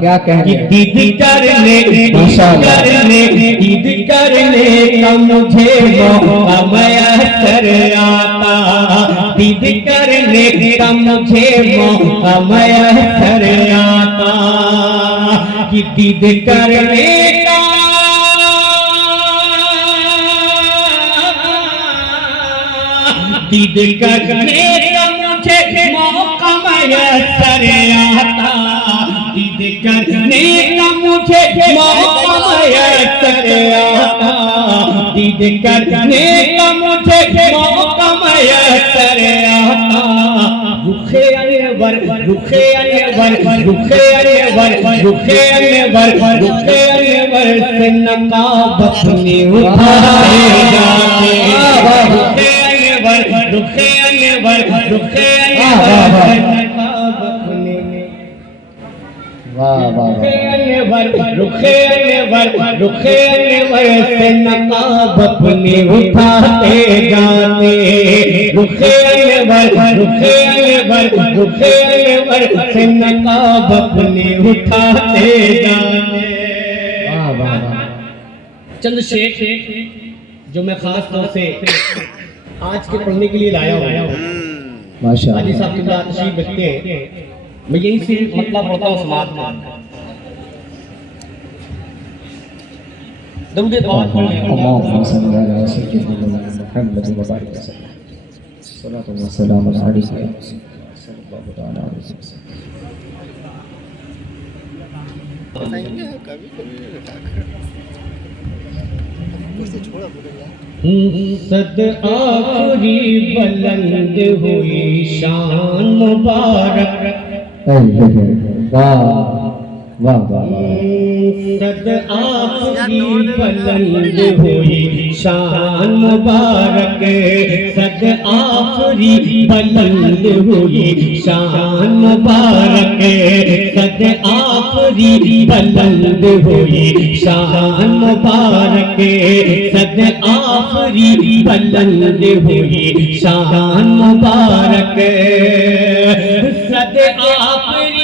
क्या कहने ईद करने का मुझे मौका मैसर आता, ईद करने का मुझे मौका मैसर आता, कि ईद करने का ईद करने का मुझे मौका मैसर आता, ईद करने का मुझे मौका मैसर आता, ईद करने का मुझे मौका मैसर आता, रुखे अनवर रुखे अनवर रुखे अनवर रुखे अनवर रुखे अनवर से नकाब अपने उठाए जाते, रुखे अनवर रुखे अनवर रुखे अनवर से नकाब अपने रुखे अनवर से नकाब अपने उठाते जाते, रुखे अनवर से नकाब अपने उठाते जाते। चंद शेर जो मैं खास तौर से आज के पढ़ने के लिए लाया हूँ। माशाअल्लाह हाजी साहब की तशरीफ रखते हैं, मैं यही से मतलब होता हूँ समाज में दरूद पाक पढ़ने अल्लाहुम्मा सल्ली अला सय्यिदिना मुहम्मद व बारिक वसल्लम सल्लल्लाहु अलैहि वसल्लम सल्लल्लाहु तआला अलैहि वसल्लम। सद आखरी बुलंद हुई शान मुबारक, वाह वाह वाह, सद आखरी बुलंद हुई शान मुबारक, सद आखरी बुलंद हुई शान मुबारक, सद आखरी बुलंद हुई शान मुबारक, सद आखरी बुलंद हुई शान मुबारक, सद आखरी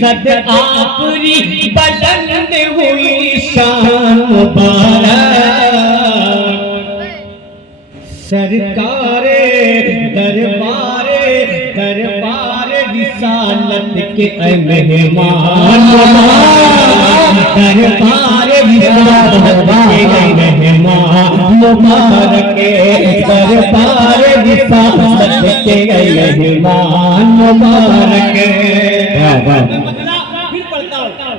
सद आखरी बुलंद हुई शान मुबारक, सरकारे दरबारे दरबारे रिसालत के मेहमान, दरबारे रिसालत के मेहमान मुबारक, दरबारे रिसालत के मेहमान मुबारक।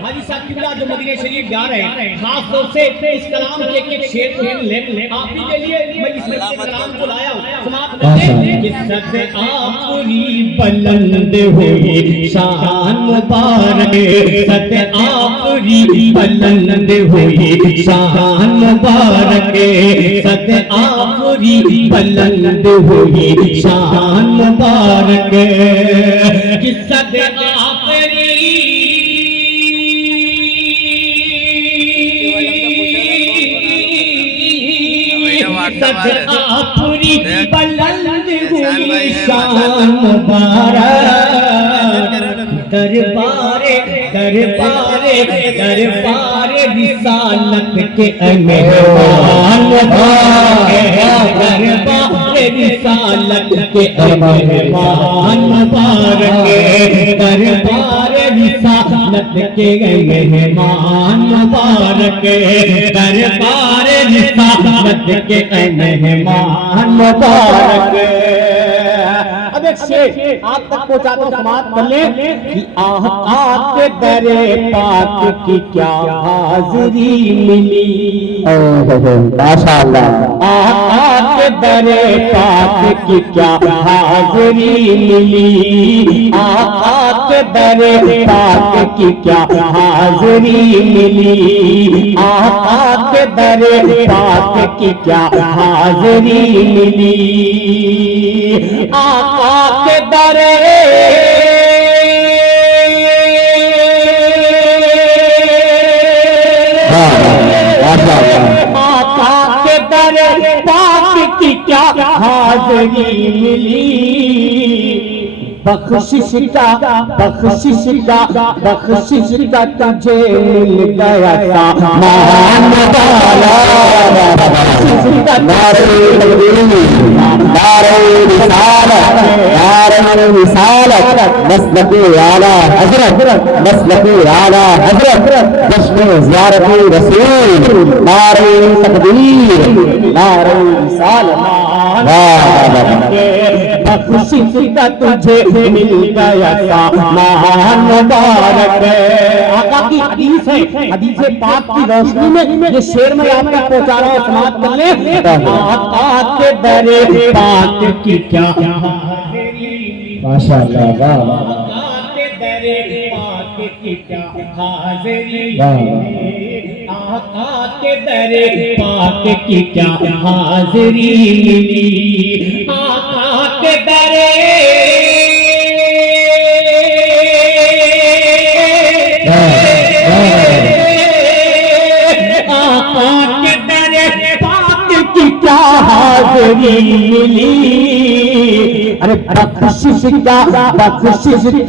हाजी साहब की जो मदीने शरीफ जा रहे हैं, खास तौर से इस कलाम के एक शेर को ले आप ही के लिए मैं इस कलाम को लाया हूं, समाप्त करते हैं कि सद आखरी बुलंद हुई शान मुबारक, सद आखरी बुलंद हुई शान मुबारक, सद आखरी बुलंद हुई शान मुबारक, कि सद आखरी सद आखरी बुलंद हुई शान मुबारक, दरबारे दरबारे दरबारे रिसालत के मेहमान मुबारक, दरबारे रिसालत के मेहमान मुबारक, दरबारे रिसालत के मेहमान मुबारक, दरबारे रिसालत के मेहमान मुबारक। अब एक शेर आप तक पहुंचाता हूं, समाप्त कर ले कि आका के दरे पाक की क्या हाजिरी मिली, माशाअल्लाह, आका के दरे पाक की क्या हाजिरी मिली, आका के दरे पाक की क्या हाजिरी मिली, आका के दरे पाक की क्या हाजिरी मिली, आका के दरे आका के दरे की क्या हाज़िरी मिली, बख्शिश का तुझे मिल गया सामान वाला, बख्शिश का नारे तकबीर, नारे रिसालत, नारे रिसालत, मसलके आला हजरत, मसलके आला हजरत, जश्न ज़ियारत रसूल, नारे तकबीर, नारे रिसालत। बख्शिश का तुझे मिल गया सामान मुबारक। आका की हदीस है, हदीस पाक की रोशनी में ये शेर मैं आपको पहुंचा रहा हूँ, समाप्त कर ले। आका के दरे पाक की क्या माशाअल्लाह, वाह वाह, आका के दरे पाक की क्या हाज़िरी, आका के दरे पाक की क्या हाज़िरी मिली, आका के दरे आका के दरे पाक की क्या हाज़िरी मिली। अरे बख्शिश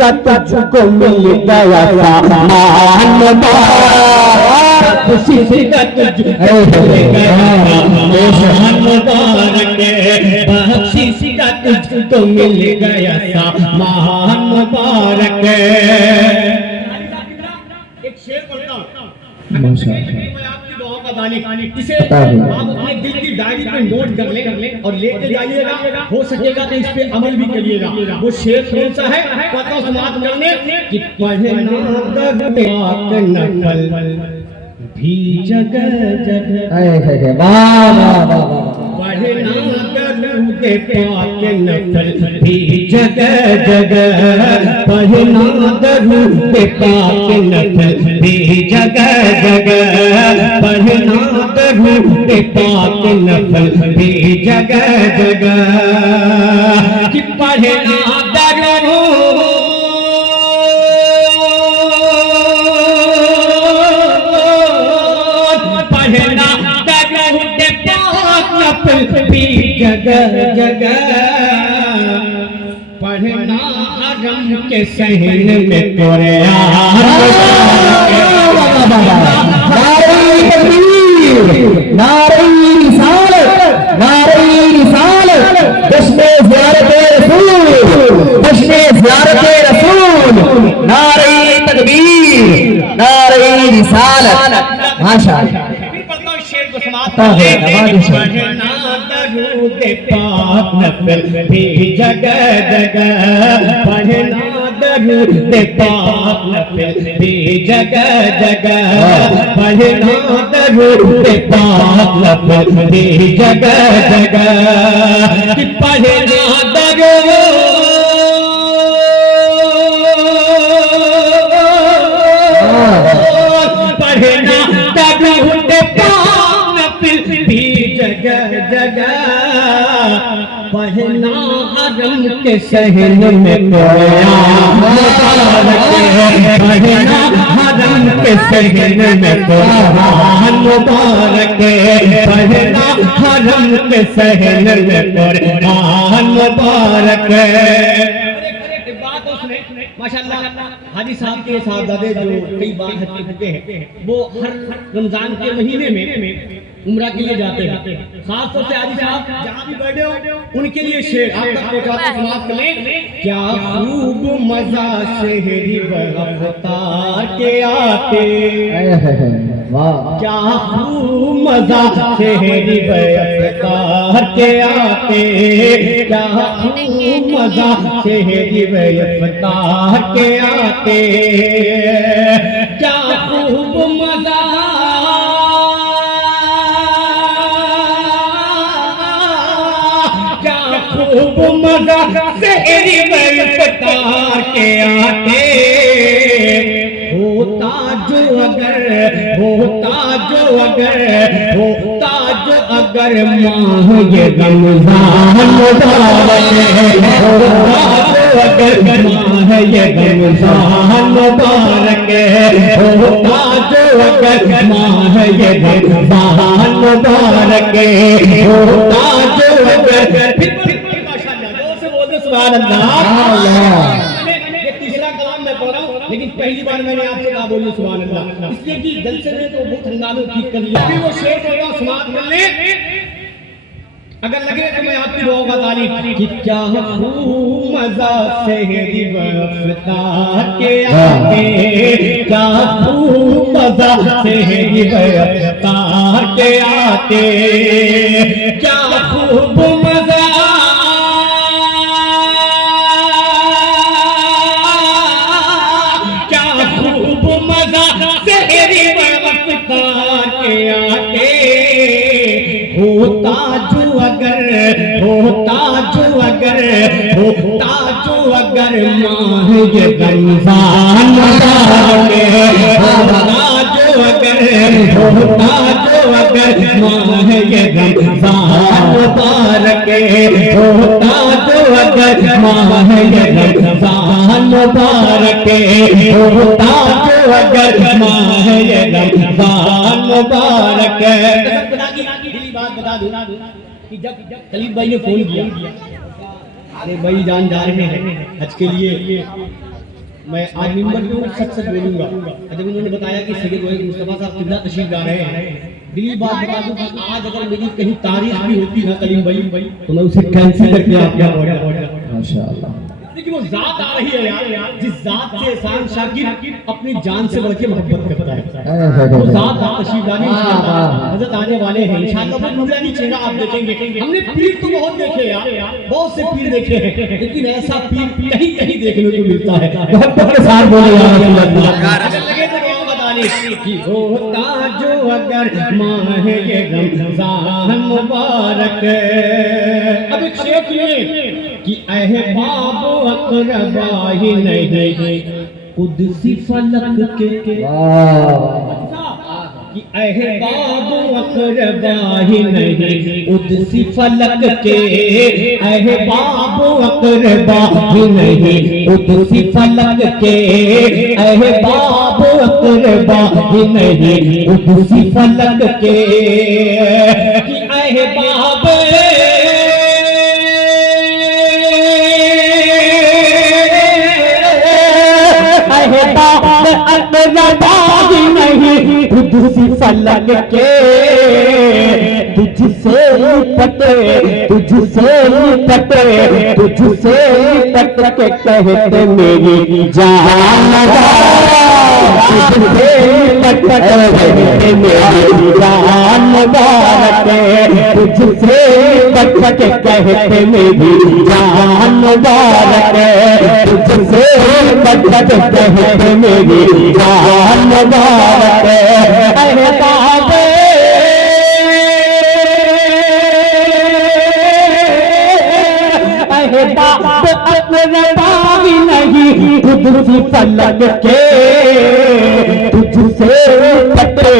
का तुझको मिल गया सामान मुबारक, बख्शिश का तुझको मिल गया सामान मुबारक, बख्शिश का तुझको मिल गया सामान मुबारक। एक शेर पढ़ता हूँ, माशाअल्लाह, मैं आपकी दुआ का मालिक, इसे बता दो। आप अपने दिल की डायरी पे नोट कर ले और लेते जाइएगा, हो सकेगा तो इस पे अमल भी करिएगा। वो शेर कौन सा है पता समाप्त करने कि पढ़ना पाक नफल भी जगह जगह, वाह वाह वाह वाह, पढ़ना दरूद पाक नफल भी जगह जगह, पढ़ना दरूद पाक नफल भी जगह जगह, पढ़ना दरूद पाक नफल भी जगह जगह, कि पढ़ना दरूद पढ़ना दरूद पाक नफल भी जगह जगह, पढ़ना हरम के सहन में कुरान, नारे तकबीर, नारे रिसालत, नारे रिसालत, जश्न ज़ियारत रसूल, जश्न ज़ियारत रसूल, नारे तकबीर, नारे रिसालत। माशाअल्लाह, फिर पढ़ता हूँ शेर को समाप्त हाँ, कर हाँ, दे। पढ़ना दरूद पाक नफल भी जगह जगह, पढ़ना दरूद पाक नफल भी जगह जगह, पढ़ना दरूद पाक नफल भी जगह जगह, कि पढ़ना दरूद पढ़ना दरूद पाक नफल भी जगह जगह, पढ़ना हरम के सहन में कुरान मुबारक, पढ़ना हरम के सहन में कुरान मुबारक, पढ़ना हरम के सहन में कुरान मुबारक। माशाअल्लाह हाजी साहब के साहबजादे जो कई बार हज कर चुके हैं, वो हर रमजान के महीने में उम्रा के लिए जाते हैं। खास तौर से हाजी साहब जहाँ भी बैठे हो उनके लिए शेर आप तक समाप्त कर लें। क्या खूब मजा शहरी बरफ्तार के आते, वाह, क्या खूब मजा शहरी बरफ्तार के आते, क्या खूब मजा शहरी बरफ्तार के आते, क्या खूब मजा खूब मजा शहरी बरफ्तार के आते, होता जो अगर माह ये रमजान मुबारक, होता जो अगर माह ये रमजान मुबारक, होता जो अगर माह ये रमजान मुबारक, होता जो अकबर। फिर माशाअल्लाह जोर से बोल दो सुभान अल्लाह। ये तीसरा कलाम मैं पढ़ रहा हूँ, लेकिन पहली बार मैंने आपसे कहा बोलिए सुभान अल्लाह, इसलिए कि जलसे में तो बहुत हंगामे ठीक कर लिया। अभी वो शेर बोल रहा हूँ, समाप्त कर ले। अगर लगे तो मैं आपकी दुआओं का तारीफ कि क्या खूब मजा शहरी बरसता के आते, क्या खूब मजा शहरी बरसता के आते, क्या खूब मजा, क्या खूब मजा शहरी बरसता के आते, होता जो माह ये रमजान मुबारक, होता जो अगर माह ये रमजान मुबारक, होता जो अगर माह ये रमजान मुबारक, होता जो अगर माह ये रमजान मुबारक। बात बता दूं कि जब खलील भाई ने फोन किया, अरे भाई जान जा रहे हैं हज के लिए, मैं आज मिंबर पे सच सच बोलूंगा। जब उन्होंने बताया कि सैयद वहीद मुस्तफा साहब किबला तशरीफ ला रहे हैं, दिली बात बता दूं कि आज अगर मेरी कहीं तारीख भी होती ना कलीम भाई, तो मैं उसे कैंसिल करके आपके यहाँ पहुंच जाता। माशाअल्लाह। लेकिन वो जात आ रही है यार, जिस जात से एहसान शाकिर अपनी जान से बढ़ के मोहब्बत करता है, वो जात तशरीफ लाने हजरत आने वाले हैं इंशाअल्लाह। वो नूरानी चेहरा आप देखेंगे। हमने पीर तो बहुत देखे यार, बहुत से पीर देखे हैं, लेकिन ऐसा पीर कहीं कहीं देखने को मिलता है। मोहब्बत के साथ बोले यार लगे तो क्या बताने कि होता जो अगर माह ये रमजान मुबारक। अब एक शेर सुनिए कि अहबाब अकरबा ही नहीं कुदसी फलक के, कि अहबाब अकरबा ही नहीं कुदसी फलक के, अहबाब अकरबा ही नहीं कुदसी फलक के, अहबाब अकरबा ही नहीं कुदसी फलक के, कि अहबाब नहीं कुदसी फलक के, तुझसे पटे तुझसे पटे तुझसे पट के कहते मेरी जान, तुझसे पट कहते मेरी जान मुबारक, तुझसे पट के कहते मेरी जान मुबारक, तुझसे पट के कहते मेरी जान मुबारक। अरे बाबे भी नहीं कुदसी फलक के, तुझसे पटे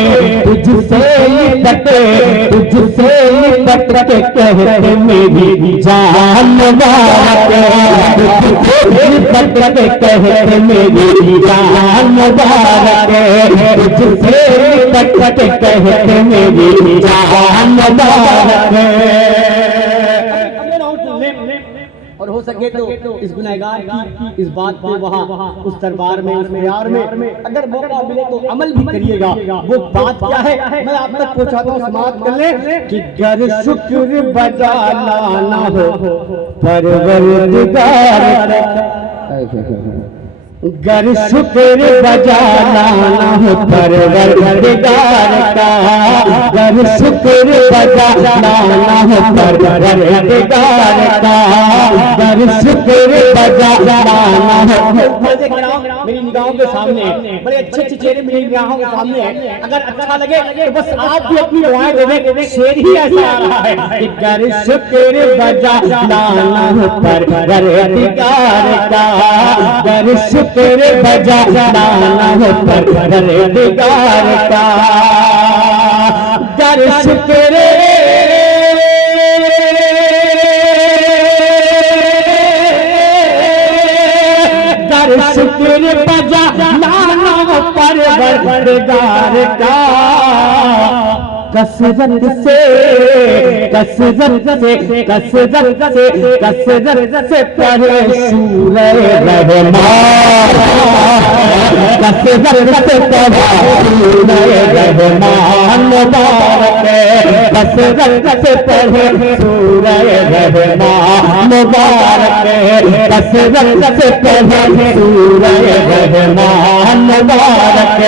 तुझसे पटे तुझसे पट के कहते मेरी जान मुबारक, पट के कहते मेरी जान मुबारक, तुझसे पट के कहते मेरी जान मुबारक। और हो सके तो इस गुनहगार की इस बात पे वहाँ उस दरबार में उस मेयार में अगर मौका मिले तो अमल भी करिएगा। वो बात क्या है मैं आप तक पहुँचाता हूँ, समाप्त कर ले कि गर शुक्र बजा लाना हो परवरदिगार, गर शुक्र बजा लाना हो परवरदिगार का, गर शुक्र बजा लाना हो परवरदिगार का, गर शुक्र बजा लाना हो। मेरी निगाहों के सामने बड़े अच्छे अच्छे चेहरे मेरी निगाहों के सामने है, अगर अच्छा लगे तो बस आप भी अपनी दुआएं दे दें। शेर ही ऐसा आ रहा है कि गर शुक्र बजा लाना हो परवरदिगार का, गर शुक्र बजा लाना हो परवरदिगार का, गर शुक्र शुक्र बजा लाना हो परवरदिगार का, कसरत से कसरत से कसरत से कसरत से पढ़े सूरह रहमान कसरत से पढ़े सूरह रहमान मुबारक कसरत से पढ़े सूरह रहमान मुबारक कसरत से पढ़े सूरह रहमान मुबारक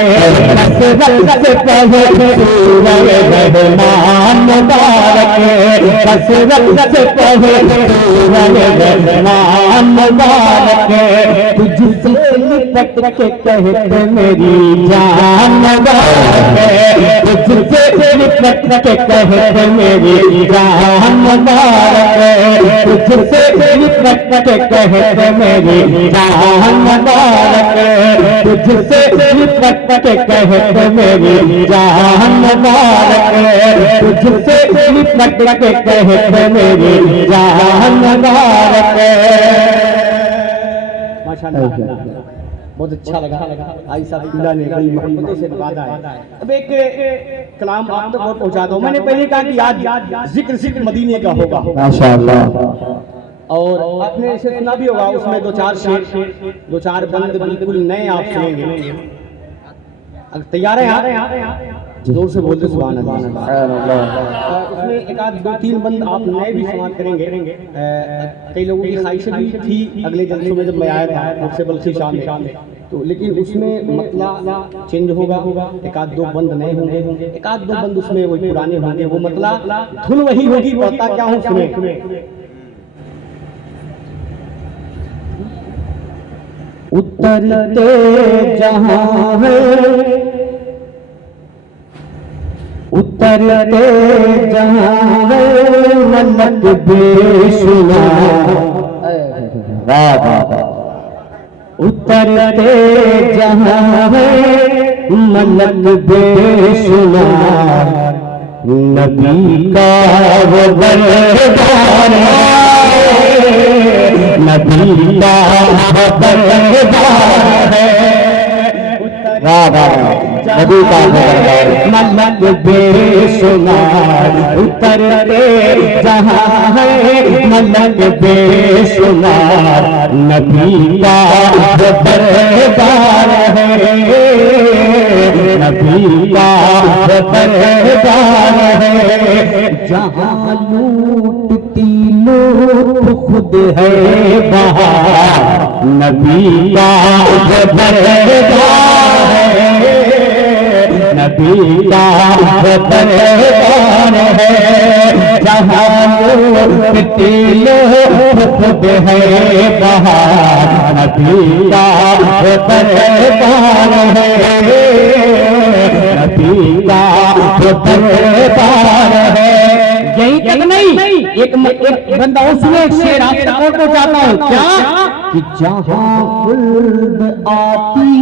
कसरत से पढ़े सूरह रहमान मुबारक कसरत से पढ़े सूरह रहमान मुबारक तुझसे लिपट के कहते मेरी जान मुबारक तुझसे लिपट के कहते मेरी जान मुबारक तुझसे लिपट के कहते मेरी जान मुबारक तुझसे लिपट के कहते मेरी जान मुबारक तुझसे लिपट के कहते मेरी जान मुबारक। माशाअल्लाह बहुत अच्छा लगा भाई साहब अल्लाह ने बड़ी मोहब्बत से नवाजा है। अब एक कलाम आप तक और पहुंचाता हूं। मैंने पहले कहा कि आज जिक्र मदीने का होगा माशाअल्लाह और आपने इसे सुना भी होगा। उसमें दो चार शेर दो चार बंद बिल्कुल नए आप सुनेंगे। अगर तैयार है आप जोर से बोलते सुभान अल्लाह। उसमें एक आध दो तीन बंद आप नए भी समाप्त करेंगे। कई लोगों की ख्वाहिश भी थी अगले जलसों में जब मैं आया था मुझसे बल्कि शाम में तो, लेकिन उसमें मतला चेंज होगा। एक आध दो बंद नए होंगे एक आध दो बंद उसमें वही पुराने होंगे। वो मतला धुन वही होगी पढ़ता क्या हूँ सुने। उतरते जहां है उतरते जहां है मलक बेशुमार उतरते जहां है मलक बेशुमार नबी का वो दरबार नबी का वो दरबार है नबी का दरबार मलक बेशुमार उतरते जहां है मलक बेशुमार नबी का वो दरबार है नबी का वो दरबार है जहां लूटती लूट खुद है बहार नबी का वो दरबार है नबी का वो दरबार है जहां लूटती लूट खुद है बहार नबी का वो दरबार है नबी का वो दरबार है। यही तक नहीं एक बंदा उसमें एक शेर आप तक और पहुंचाता हूं क्या कि जहां खुल्द आती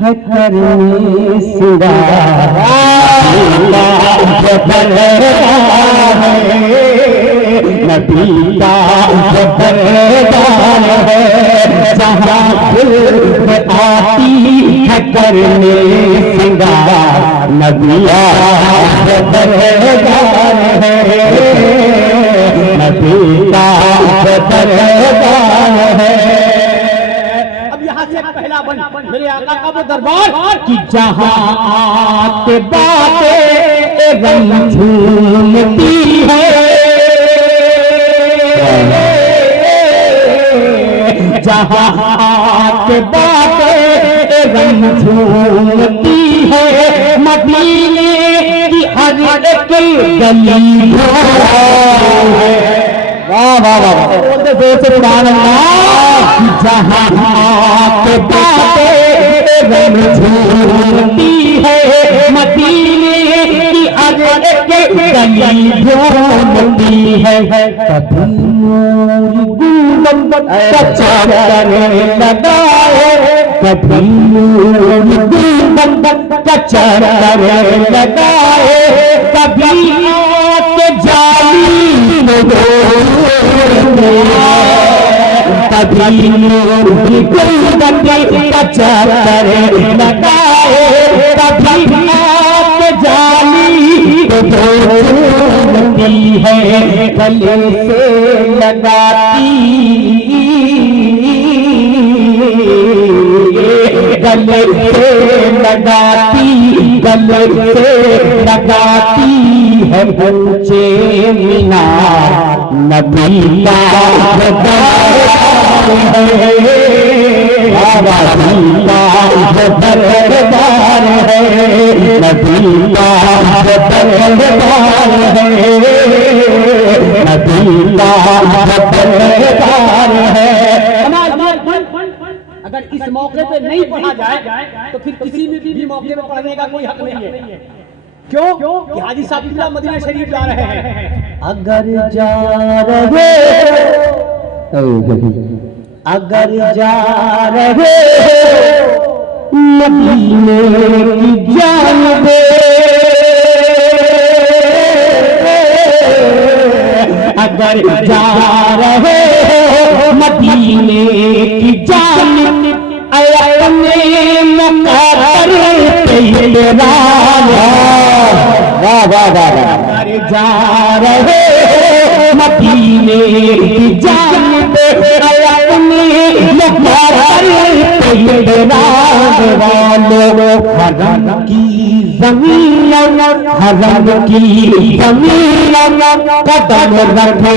है करने सिवा नबी का दरबार है जहां खुल्द आती है करने सिंगार नबी का दरबार है नबी का दरबार है। अब यहाँ से पहला बन मेरे आका का वो दरबार कि जहां आते बातें रंग झूमती है जहां आते बातें रंग झूमती है मदीने की हर एक गली वाह वाह वाह बोलते जोर से सुभान अल्लाह जहां आते बातें रंग झूमती है मदीने की हर एक गली झूमती है कभी नूर गुंबद का चादर लगाए कभी नूर गुंबद का चादर लगाए कभी आके जाली कभी नूर गुंबद का चादर लगाए कभी आके जाली होती है गले से लगाती, गले से लगाती, गले से लगाती है ऊंचे मीनार नबी का दरबार है, नबी का दरबार है, नबी का दरबार है, नबी का दरबार है। अगर इस मौके पे नहीं पढ़ा जाए तो फिर किसी भी मौके पे पढ़ने का कोई हक नहीं है। क्यों? कि हाजी साहब किबला मदीना शरीफ जा रहे हैं। अगर जा रहे, अगर जा रहे मदीने की जानिबे, अगर जा रहे मदीने की जानिब, अपने मुक़द्दर अगर जा रहे मदीने की जानिब, अपने मुक़द्दर वालों हरम की ज़मीन, हरम की ज़मीन कदम रखे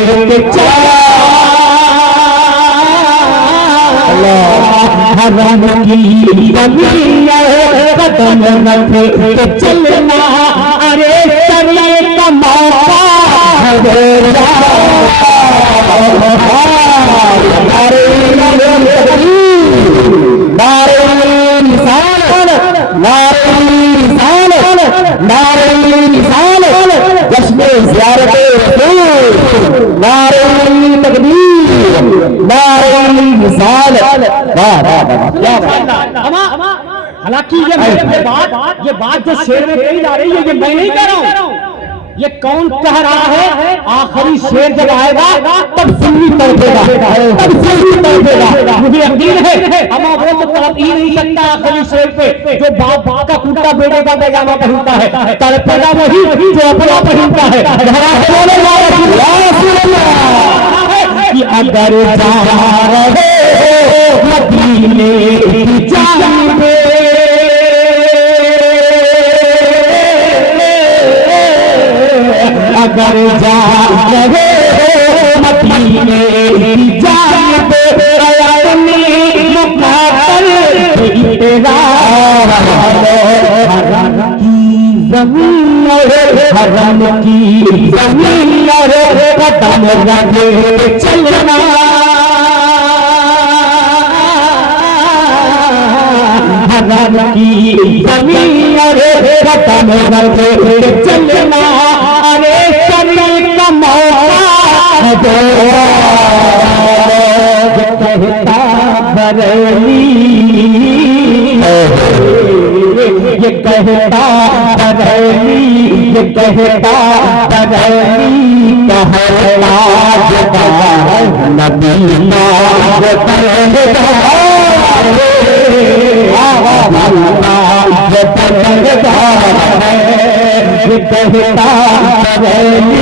हरम की ज़मीन कदम रखे चलना, अरे चलने का मौका हालांकि ये बात जो शेर में कही जा रही है ये मैं नहीं कह रहा हूँ, ये कौन कह रहा है? आखिरी शेर जब आएगा तब सुन्नी तड़पेगा, तब सुन्नी तड़पेगा। मुझे यकीन है अमा वो तो तड़प ही नहीं सकता आखिरी शेर पे जो बाप का कुत्ता बेटे का पैजामा पहनता है, तड़पेगा वही जो अपना पहनता है। कि अगर जा रहे मदीने की जानिबे, अगर जा रहे मदीने की जानिबे, अपने मुक़द्दर हरम की ज़मीन, हरम की ज़मीन कदम रखे चलना, हरम की ज़मीन कदम रखे चलना, अरे चलने का मौका कहता बरेली, ये कहता बरेली, ये कहता बरेली कहता नबी कहता बरेली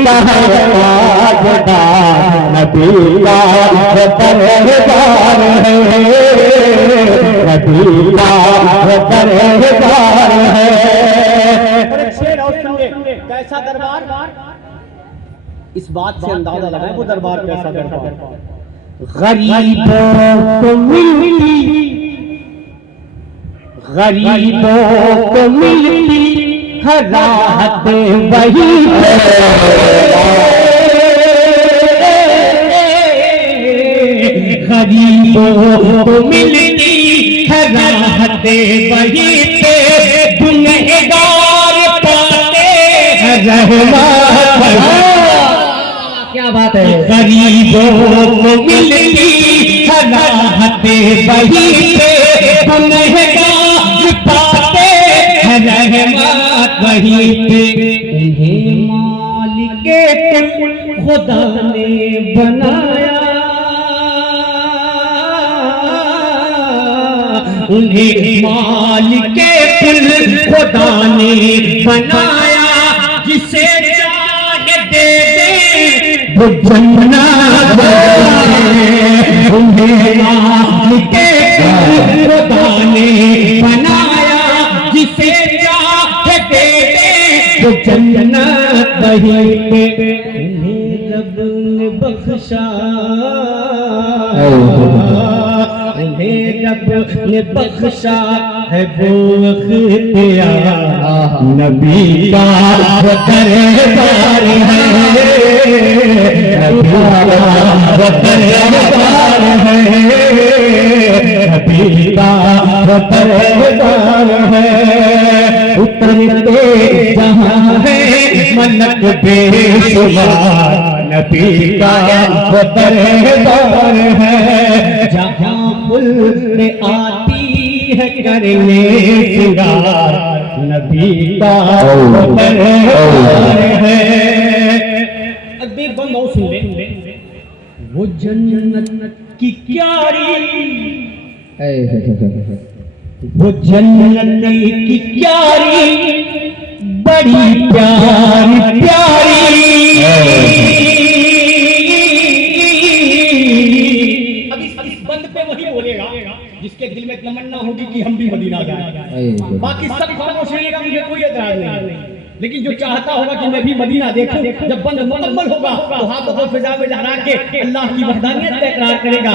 कहता नबी का दरबार है, नबी का दरबार है। कैसा दरबार? इस बात से अंदाजा लगाए वो दरबार कैसा दरबार। गरीबों को मिलती, गरीबों को मिलती हर राहत वही पे, गरीबों को मिलती है राहत वही पे, गुनहगार पाते हैं रहमत। क्या बात है? गरीबों को मिलती है राहत वही पे, गुनहगार पाते हैं रहमत वही पे। इन्हें मालिके कुल खुदा ने बनाया, उन्हें मालिके कुल खुदा ने बनाया, जिसे चाहे वो जन्नत उन्हें मालिके खुदा ने बनाया, जिसे चाहे दे दे वो जन्नत वही पे, उन्हें रब ने बख्शा, उन्हें रब ने बख्शा है वो अख्तियार, नबी का वो दरबार है, नबी का वो दरबार है, नबी का वो दरबार है। उतरते जहाँ है मलक बेशुमार, नबी का वो दरबार है। जहाँ फुल आती है करने सिंगार, नबी का वो दरबार है। अब देख बंद और सुन ले, वो जन्नत की क्यारी, वो जन्नत की क्यारी बड़ी प्यारी प्यारी, अब इस बंद पे वही बोलेगा जिसके दिल में तमन्ना होगी कि हम भी मदीना जाएं। बाकी सब खामोश रहेगा, मुझे कोई एतराज नहीं, लेकिन जो चाहता होगा कि मैं भी मदीना देखूं, जब बंद मुकम्मल होगा तो हाथों को फिजा में लहरा के अल्लाह की वहदानियत का इकरार करेगा।